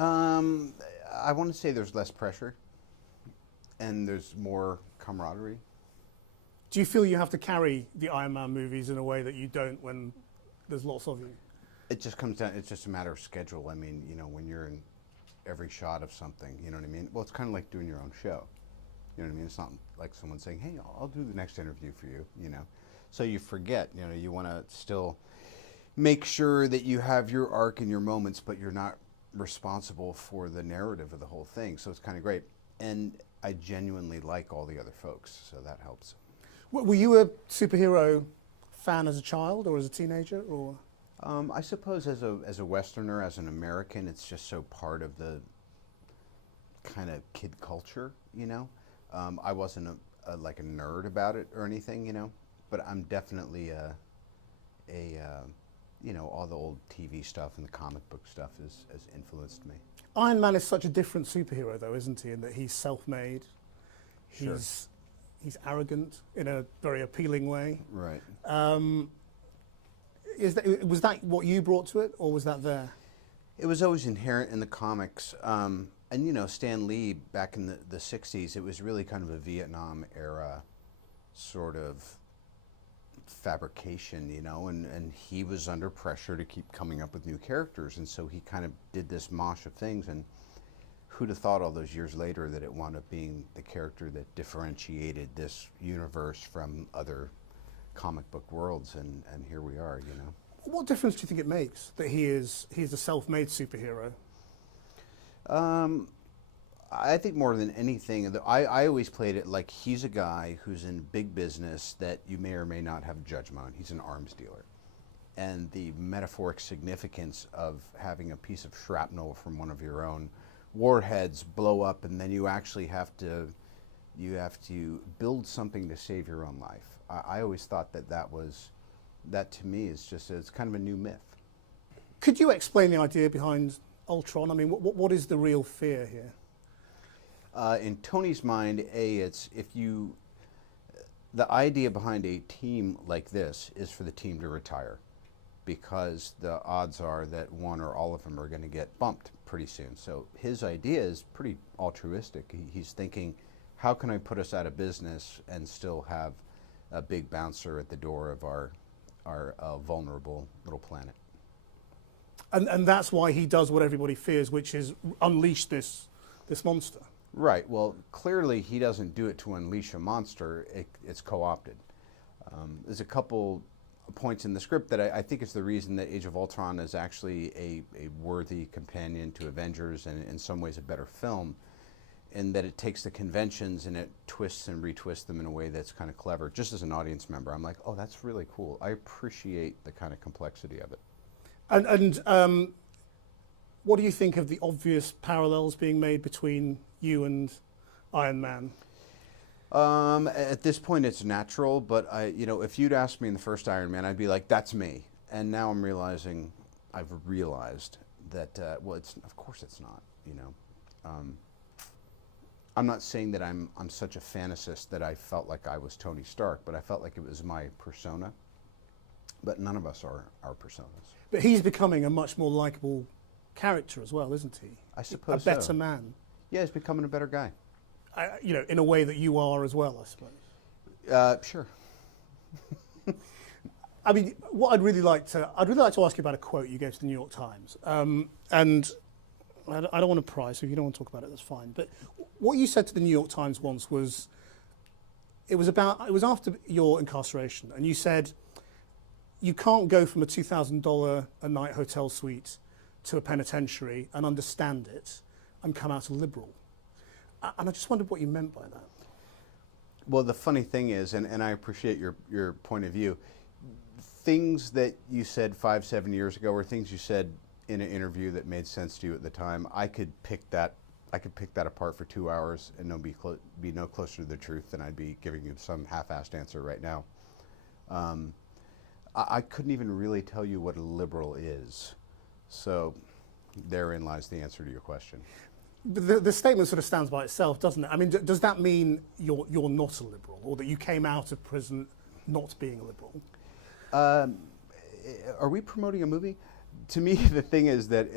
Um, I want to say there's less pressure and there's more camaraderie. Do you feel you have to carry the Iron Man movies in a way that you don't when there's lots of you? It just comes down. It's just a matter of schedule. I mean, when you're in every shot of something, you know what I mean. Well, it's kind of like doing your own show. You know what I mean? It's not like someone saying, "Hey, I'll do the next interview for you." So you forget. You want to still make sure that you have your arc and your moments, but you're not responsible for the narrative of the whole thing. So it's kind of great. And I genuinely like all the other folks, so that helps. Were you a superhero fan as a child or as a teenager, or? I suppose as a Westerner, as an American, it's just so part of the kind of kid culture, I wasn't like a nerd about it or anything, but I'm definitely all the old TV stuff and the comic book stuff has influenced me. Iron Man is such a different superhero, though, isn't he? In that he's self-made, Sure. he's arrogant in a very appealing way. Right. Was that what you brought to it, or was that there? It was always inherent in the comics. And Stan Lee, back in the 60s, it was really kind of a Vietnam era sort of fabrication, and he was under pressure to keep coming up with new characters. And so he kind of did this mosh of things. And who'd have thought all those years later that it wound up being the character that differentiated this universe from other comic book worlds, and here we are. What difference do you think it makes that he's a self-made superhero? I think more than anything, I always played it like he's a guy who's in big business that you may or may not have judgment on. He's an arms dealer. And the metaphoric significance of having a piece of shrapnel from one of your own warheads blow up, and then you actually have to build something to save your own life. I always thought that to me it's kind of a new myth. Could you explain the idea behind Ultron? I mean, what is the real fear here? In Tony's mind, the idea behind a team like this is for the team to retire, because the odds are that one or all of them are going to get bumped pretty soon. So his idea is pretty altruistic. He's thinking, how can I put us out of business and still have a big bouncer at the door of our vulnerable little planet? And that's why he does what everybody fears, which is unleash this monster. Right. Well, clearly he doesn't do it to unleash a monster. It's co-opted. There's a couple points in the script that I think is the reason that Age of Ultron is actually a worthy companion to Avengers, and in some ways a better film, in that it takes the conventions and it twists and retwists them in a way that's kind of clever. Just as an audience member, I'm like, oh, that's really cool. I appreciate the kind of complexity of it. And what do you think of the obvious parallels being made between you and Iron Man? At this point, it's natural, but if you'd asked me in the first Iron Man, I'd be like, "That's me." And now I've realized that of course it's not. I'm not saying that I'm such a fantasist that I felt like I was Tony Stark, but I felt like it was my persona. But none of us are our personas. But he's becoming a much more likable character as well, isn't he? I suppose a better so. Man. Yeah, he's becoming a better guy. In a way that you are as well, I suppose. Sure. I mean, what I'd really like to ask you about a quote you gave to the New York Times, and I don't want to pry, so if you don't want to talk about it, that's fine. But what you said to the New York Times once was, it was after your incarceration, and you said, you can't go from a $2,000 a night hotel suite to a penitentiary and understand it and come out a liberal. And I just wondered what you meant by that. Well, the funny thing is, and I appreciate your point of view, things that you said 5-7 years ago, or things you said in an interview that made sense to you at the time, I could pick that apart for 2 hours and be no closer to the truth than I'd be giving you some half-assed answer right now. I couldn't even really tell you what a liberal is. So therein lies the answer to your question. But the statement sort of stands by itself, doesn't it? I mean, does that mean you're not a liberal, or that you came out of prison not being a liberal? Are we promoting a movie? To me, the thing is that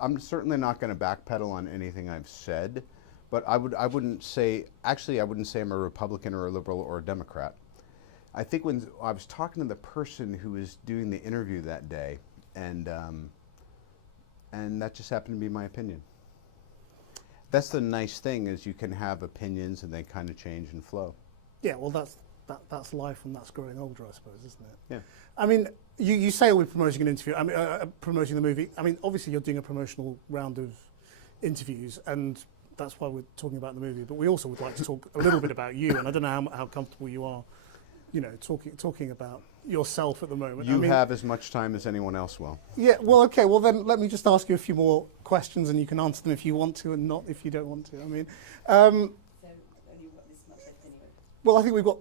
I'm certainly not going to backpedal on anything I've said, but I wouldn't say, actually I wouldn't say I'm a Republican or a liberal or a Democrat. I think when I was talking to the person who was doing the interview that day, and that just happened to be my opinion. That's the nice thing, is you can have opinions and they kind of change and flow. Yeah, well, that's life and that's growing older, I suppose, isn't it? Yeah. I mean, you say we're promoting an interview, I mean, promoting the movie. I mean, obviously you're doing a promotional round of interviews, and that's why we're talking about the movie. But we also would like to talk a little bit about you, and I don't know how comfortable you are, you know, talking about yourself at the moment. You have as much time as anyone else will. Yeah, well, okay, well then let me just ask you a few more questions, and you can answer them if you want to, and not if you don't want to. I mean, So only got this much left anyway. well, I think we've got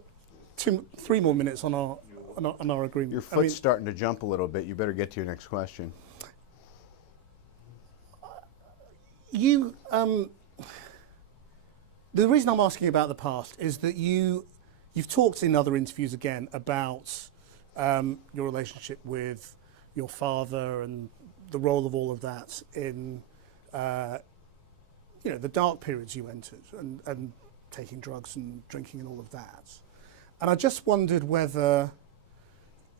3 more minutes on our agreement. Your foot's starting to jump a little bit. You better get to your next question. You, the reason I'm asking about the past is that you've talked in other interviews again about your relationship with your father and the role of all of that in, you know, the dark periods you entered, and taking drugs and drinking and all of that. And I just wondered whether,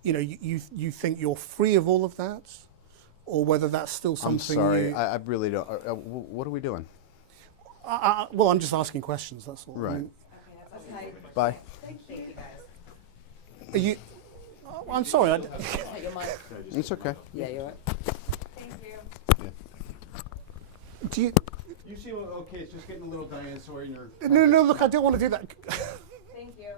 you know, you think you're free of all of that, or whether that's still something. I'm sorry, I really don't. What are we doing? Well, I'm just asking questions. That's all. Right. I mean, Okay. Bye. Thank you guys. are you? Oh, I'm sorry. Take your mic. It's okay. Yeah, you're right. Thank you. Do you? You seem okay. It's just getting a little dinosaur in your. No. Look, I don't want to do that. Thank you.